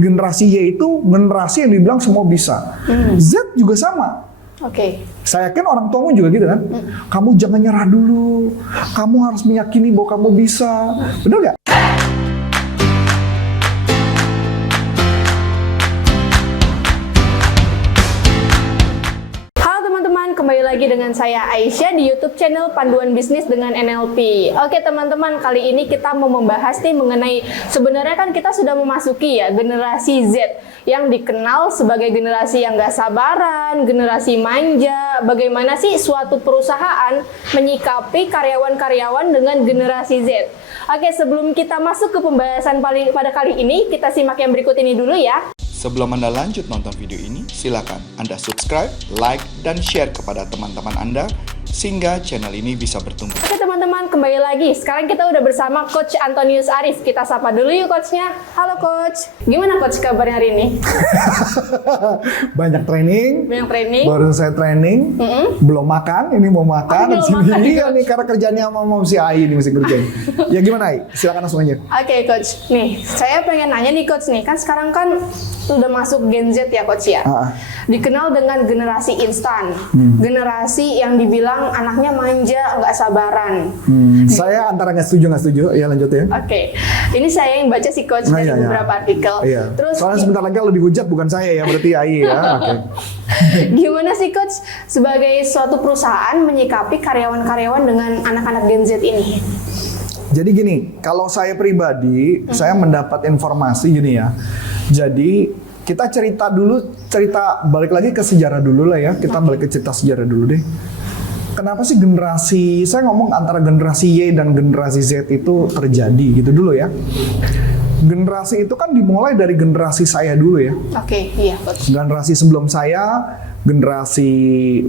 generasi Y itu generasi yang dibilang semua bisa. Z juga sama. Oke. Saya yakin orang tuamu juga gitu kan. Kamu jangan nyerah dulu. Kamu harus meyakini bahwa kamu bisa. Benar nggak? Kembali lagi dengan saya Aisyah di YouTube channel Panduan Bisnis dengan NLP. Oke teman-teman, kali ini kita mau membahas nih mengenai sebenarnya kan kita sudah memasuki ya generasi Z yang dikenal sebagai generasi yang gak sabaran, generasi manja. Bagaimana sih suatu perusahaan menyikapi karyawan-karyawan dengan generasi Z? Oke, sebelum kita masuk ke pembahasan pada kali ini, kita simak yang berikut ini dulu ya. Sebelum Anda lanjut nonton video ini, silakan Anda subscribe, like, dan share kepada teman-teman Anda sehingga channel ini bisa bertumbuh. Oke teman-teman, kembali lagi. Sekarang kita udah bersama Coach Antonius Arif. Kita sapa dulu yuk coachnya. Halo coach. Gimana coach kabarnya hari ini? Banyak training. Banyak training. Baru saya training. Belum makan. Ini mau makan. Iya nih karena kerjanya sama si Ai ini mesti kerjain. Ya gimana Ai? Silakan langsung aja. Oke coach. Nih, saya pengen nanya nih coach nih. Kan sekarang kan sudah masuk Gen Z ya coach ya. Dikenal dengan generasi instan. Generasi yang dibilang anaknya manja, nggak sabaran. Saya antara nggak setuju. Ya lanjut ya. Oke. Ini saya yang baca sih coach dari beberapa artikel. Iya. Terus soalnya sebentar lagi kalau dihujat bukan saya ya, berarti Ai ya. Oke. Gimana sih coach sebagai suatu perusahaan menyikapi karyawan-karyawan dengan anak-anak Gen Z ini? Jadi gini, kalau saya pribadi, saya mendapat informasi gini ya. Jadi kita cerita balik lagi ke sejarah dulu lah ya. Kita balik ke cerita sejarah dulu deh. Kenapa sih generasi, saya ngomong antara generasi Y dan generasi Z itu terjadi gitu dulu ya. Generasi itu kan dimulai dari generasi saya dulu ya. Oke, iya coach. Generasi sebelum saya, generasi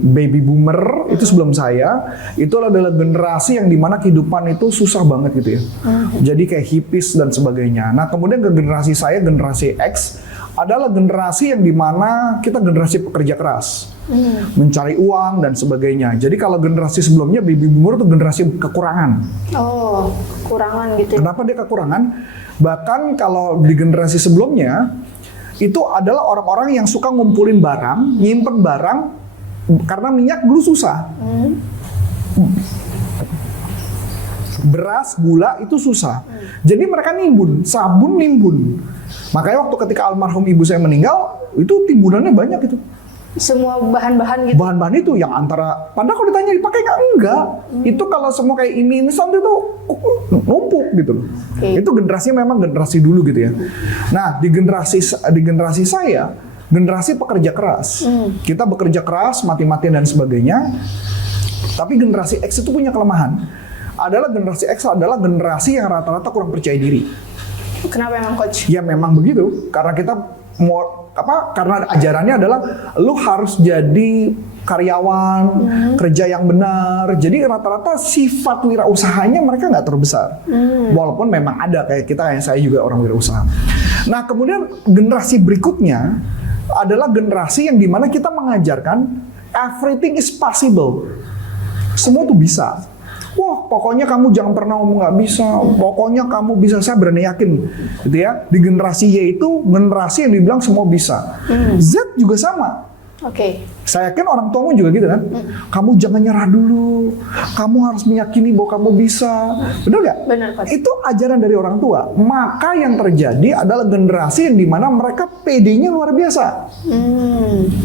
baby boomer itu sebelum saya, itu adalah generasi yang dimana kehidupan itu susah banget gitu ya. Jadi kayak hippies dan sebagainya. Nah kemudian ke generasi saya, generasi X, adalah generasi yang dimana kita generasi pekerja keras. Mencari uang dan sebagainya. Jadi kalau generasi sebelumnya baby boomer itu generasi kekurangan. Oh, kekurangan gitu. Kenapa dia kekurangan? Bahkan kalau di generasi sebelumnya itu adalah orang-orang yang suka ngumpulin barang, nyimpen barang karena minyak dulu susah. Beras, gula itu susah. Jadi mereka nimbun, sabun nimbun. Makanya waktu ketika almarhum ibu saya meninggal, itu timbunannya banyak itu. Semua bahan-bahan gitu. Bahan-bahan itu yang antara, padahal kalau ditanya dipakai enggak. Itu kalau semua kayak mie instan itu numpuk gitu loh. Itu generasinya memang generasi dulu gitu ya. Nah di generasi saya, generasi pekerja keras. Kita bekerja keras, mati-matian dan sebagainya. Tapi generasi X itu punya kelemahan. Generasi X adalah generasi yang rata-rata kurang percaya diri. Kenapa emang coach? Ya memang begitu. Karena kita karena ajarannya adalah lu harus jadi karyawan, kerja yang benar. Jadi rata-rata sifat wirausahanya mereka nggak terbesar. Walaupun memang ada kayak saya juga orang wirausaha. Nah kemudian generasi berikutnya adalah generasi yang dimana kita mengajarkan everything is possible. Semua tuh bisa. Wah, pokoknya kamu jangan pernah ngomong nggak bisa. Pokoknya kamu bisa, saya berani yakin, gitu ya. Di generasi Y itu generasi yang dibilang semua bisa. Z juga sama. Oke. Saya yakin orang tuamu juga gitu kan. Kamu jangan nyerah dulu. Kamu harus meyakini bahwa kamu bisa. Benar nggak? Benar Pak. Itu ajaran dari orang tua. Maka yang terjadi adalah generasi yang dimana mereka PD-nya luar biasa.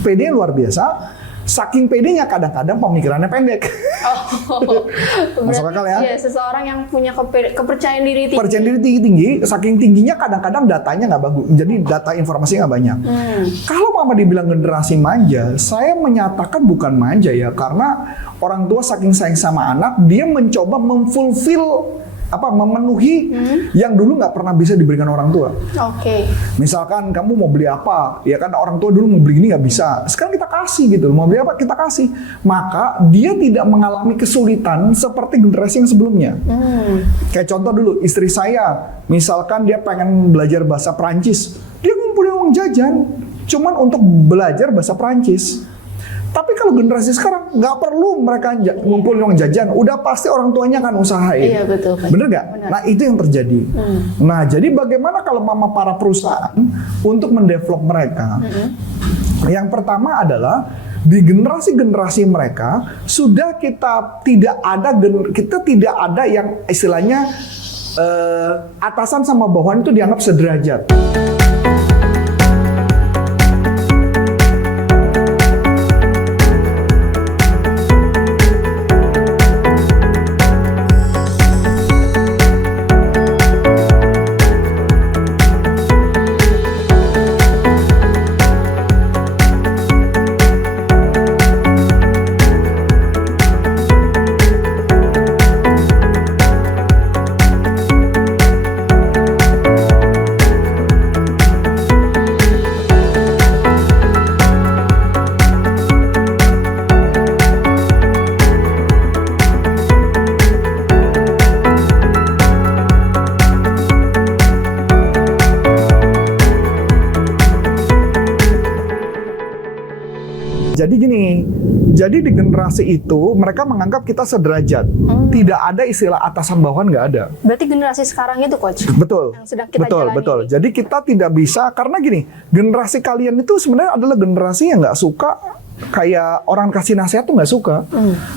PD-nya luar biasa. Saking pedenya kadang-kadang pemikirannya pendek. Masuk akal ya? Iya, seseorang yang punya kepercayaan diri tinggi. Kepercayaan diri tinggi, saking tingginya kadang-kadang datanya nggak bagus. Jadi data informasinya nggak banyak. Kalau mama dibilang generasi manja, saya menyatakan bukan manja ya, karena orang tua saking sayang sama anak, dia mencoba memenuhi yang dulu nggak pernah bisa diberikan orang tua. Misalkan kamu mau beli apa, ya kan orang tua dulu mau beli ini nggak bisa. Sekarang kita kasih gitu, mau beli apa kita kasih. Maka dia tidak mengalami kesulitan seperti generasi yang sebelumnya. Kayak contoh dulu, istri saya, misalkan dia pengen belajar bahasa Perancis, dia ngumpulin uang jajan, cuman untuk belajar bahasa Perancis. Tapi kalau generasi sekarang nggak perlu mereka ngumpulin uang jajan, udah pasti orang tuanya akan usahain. Iya betul. Bener nggak? Nah itu yang terjadi. Nah jadi bagaimana kalau mama para perusahaan untuk mendevelop mereka? Yang pertama adalah di generasi-generasi mereka sudah kita tidak ada yang istilahnya atasan sama bawahan itu dianggap sederajat. Jadi gini, jadi di generasi itu mereka menganggap kita sederajat. Tidak ada istilah atasan bawahan, nggak ada. Berarti generasi sekarang itu coach. Betul, Yang sedang kita jalani. betul. Jadi kita tidak bisa, karena gini, generasi kalian itu sebenarnya adalah generasi yang nggak suka kayak orang kasih nasihat tuh nggak suka.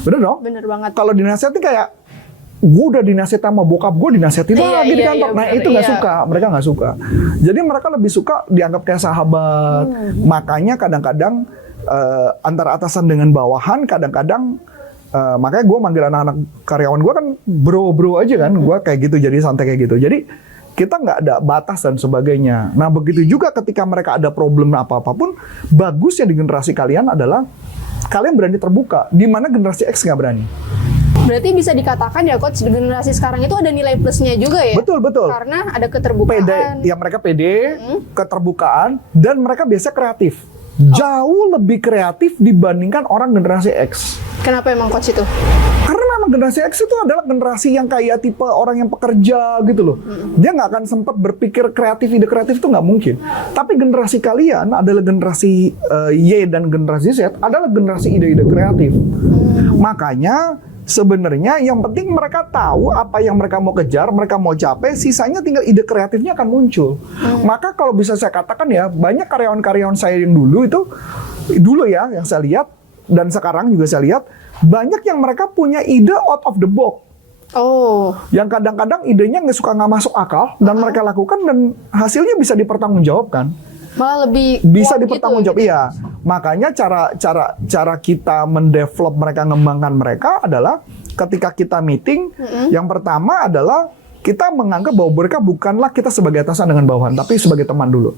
Bener dong? Bener banget. Kalau dinasihatin kayak gue udah dinasihat sama bokap gue, dinasihatin lagi di kantor. Nah bener, itu nggak suka, mereka nggak suka. Jadi mereka lebih suka dianggap kayak sahabat. Makanya kadang-kadang antara atasan dengan bawahan kadang-kadang makanya gue manggil anak-anak karyawan gue kan bro aja kan, gue kayak gitu, jadi santai kayak gitu. Jadi kita nggak ada batas dan sebagainya. Nah begitu juga ketika mereka ada problem apapun, bagusnya di generasi kalian adalah kalian berani terbuka, di mana generasi X nggak berani. Berarti bisa dikatakan ya coach, generasi sekarang itu ada nilai plusnya juga ya? Betul. Karena ada keterbukaan. Mereka pede, keterbukaan, dan mereka biasa kreatif. Jauh lebih kreatif dibandingkan orang generasi X. Kenapa emang coach itu? Karena memang generasi X itu adalah generasi yang kayak tipe orang yang pekerja gitu loh. Dia nggak akan sempat berpikir kreatif, ide kreatif itu nggak mungkin. Tapi generasi kalian adalah generasi Y dan generasi Z adalah generasi ide-ide kreatif. Makanya sebenarnya yang penting mereka tahu apa yang mereka mau kejar, mereka mau capai, sisanya tinggal ide kreatifnya akan muncul. Maka kalau bisa saya katakan ya, banyak karyawan-karyawan saya yang dulu ya, yang saya lihat, dan sekarang juga saya lihat, banyak yang mereka punya ide out of the box. Oh. Yang kadang-kadang idenya nggak masuk akal, dan mereka lakukan, dan hasilnya bisa dipertanggungjawabkan. Malah lebih Bisa kuat dipertanggungjawab, gitu. iya. Makanya cara kita mendevelop mereka, mengembangkan mereka adalah ketika kita meeting, yang pertama adalah kita menganggap bahwa mereka bukanlah kita sebagai atasan dengan bawahan, tapi sebagai teman dulu.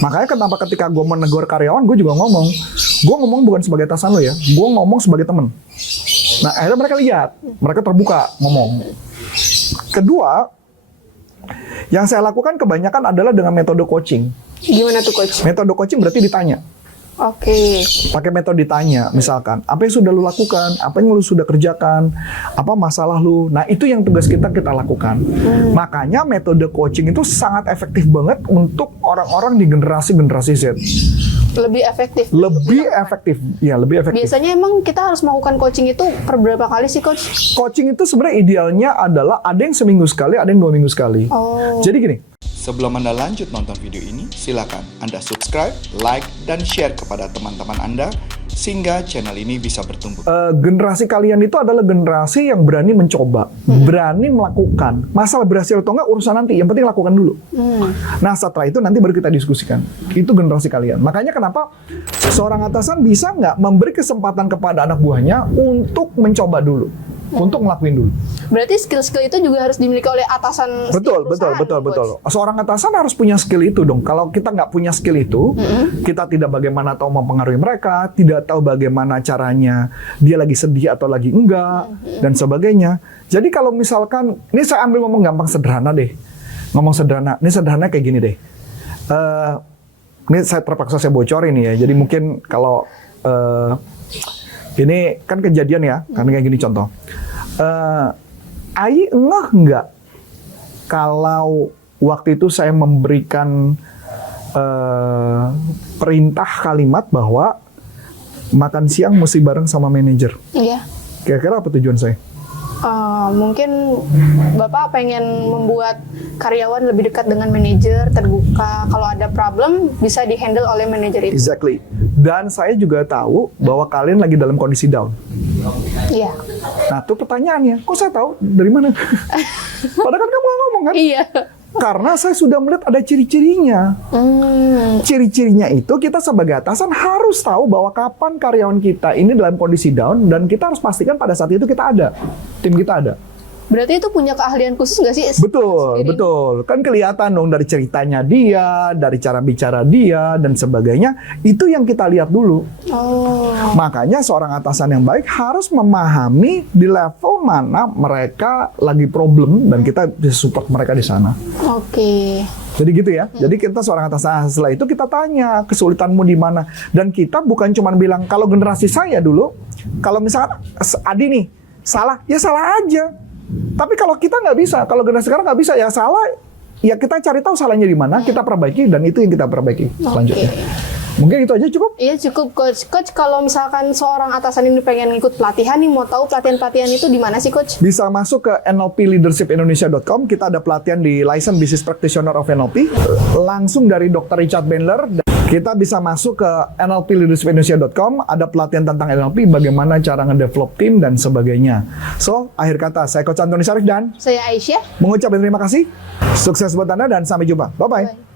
Makanya kenapa ketika gue menegur karyawan, gue juga gue ngomong bukan sebagai atasan lo ya, gue ngomong sebagai teman. Nah akhirnya mereka lihat, mereka terbuka ngomong. Kedua, yang saya lakukan kebanyakan adalah dengan metode coaching. Gimana tuh coach? Metode coaching berarti ditanya. Oke. Pakai metode ditanya, misalkan, apa yang sudah lu lakukan, apa yang lu sudah kerjakan, apa masalah lu. Nah, itu yang tugas kita lakukan. Makanya metode coaching itu sangat efektif banget untuk orang-orang di generasi Z. Lebih efektif. Lebih efektif. Ya, lebih efektif. Biasanya emang kita harus melakukan coaching itu per berapa kali sih coach? Coaching itu sebenarnya idealnya adalah ada yang seminggu sekali, ada yang 2 minggu sekali. Oh. Jadi gini, Sebelum Anda lanjut nonton video ini, silakan Anda subscribe, like, dan share kepada teman-teman Anda sehingga channel ini bisa bertumbuh. Generasi kalian itu adalah generasi yang berani mencoba, berani melakukan. Masalah berhasil atau enggak urusan nanti, yang penting lakukan dulu. Nah setelah itu nanti baru kita diskusikan. Itu generasi kalian. Makanya kenapa seorang atasan bisa nggak memberi kesempatan kepada anak buahnya untuk mencoba dulu, untuk ngelakuin dulu. Berarti skill-skill itu juga harus dimiliki oleh atasan. Betul. Seorang atasan harus punya skill itu dong. Kalau kita nggak punya skill itu, kita tidak bagaimana tahu mempengaruhi mereka, tidak tahu bagaimana caranya dia lagi sedih atau lagi enggak, dan sebagainya. Jadi kalau misalkan, ini saya ambil ngomong gampang sederhana deh. Ngomong sederhana, ini sederhana kayak gini deh. Ini saya terpaksa saya bocorin ya. Jadi mungkin kalau ini kan kejadian ya, kan kayak gini contoh. Ai ngeh nggak kalau waktu itu saya memberikan perintah kalimat bahwa makan siang mesti bareng sama manajer. Iya. Kira-kira apa tujuan saya? Mungkin Bapak pengen membuat karyawan lebih dekat dengan manajer, terbuka. Kalau ada problem, bisa dihandle oleh manajer itu. Exactly. Dan saya juga tahu bahwa kalian lagi dalam kondisi down. Iya. Nah, tuh pertanyaannya, kok saya tahu dari mana? Padahal kan kamu nggak ngomong kan? Iya. Karena saya sudah melihat ada ciri-cirinya. Ciri-cirinya itu kita sebagai atasan harus tahu bahwa kapan karyawan kita ini dalam kondisi down dan kita harus pastikan pada saat itu kita ada, tim kita ada. Berarti itu punya keahlian khusus nggak sih? Betul, Sendiri? betul. Kan kelihatan dong dari ceritanya dia, dari cara bicara dia, dan sebagainya. Itu yang kita lihat dulu. Oh. Makanya seorang atasan yang baik harus memahami di level mana mereka lagi problem dan kita bisa support mereka di sana. Oke. Jadi gitu ya. Jadi kita seorang atasan, setelah itu kita tanya kesulitanmu di mana. Dan kita bukan cuma bilang, kalau generasi saya dulu, kalau misalkan Adi nih, salah, ya salah aja. Tapi kalau kita nggak bisa, kalau generasi sekarang nggak bisa, ya salah, ya kita cari tahu salahnya di mana, kita perbaiki, dan itu yang kita perbaiki selanjutnya. Mungkin itu aja cukup? Iya cukup, Coach. Coach, kalau misalkan seorang atasan ini pengen ikut pelatihan nih, mau tahu pelatihan-pelatihan itu di mana sih, Coach? Bisa masuk ke nlpleadershipindonesia.com. Kita ada pelatihan di Licensed Business Practitioner of NLP. Langsung dari Dr. Richard Bandler. Kita bisa masuk ke nlpleadershipindonesia.com. Ada pelatihan tentang NLP, bagaimana cara ngedevelop tim, dan sebagainya. So, akhir kata, saya Coach Antoni Syarif dan Saya Aisyah. mengucapkan terima kasih. Sukses buat Anda dan sampai jumpa. Bye-bye. Bye.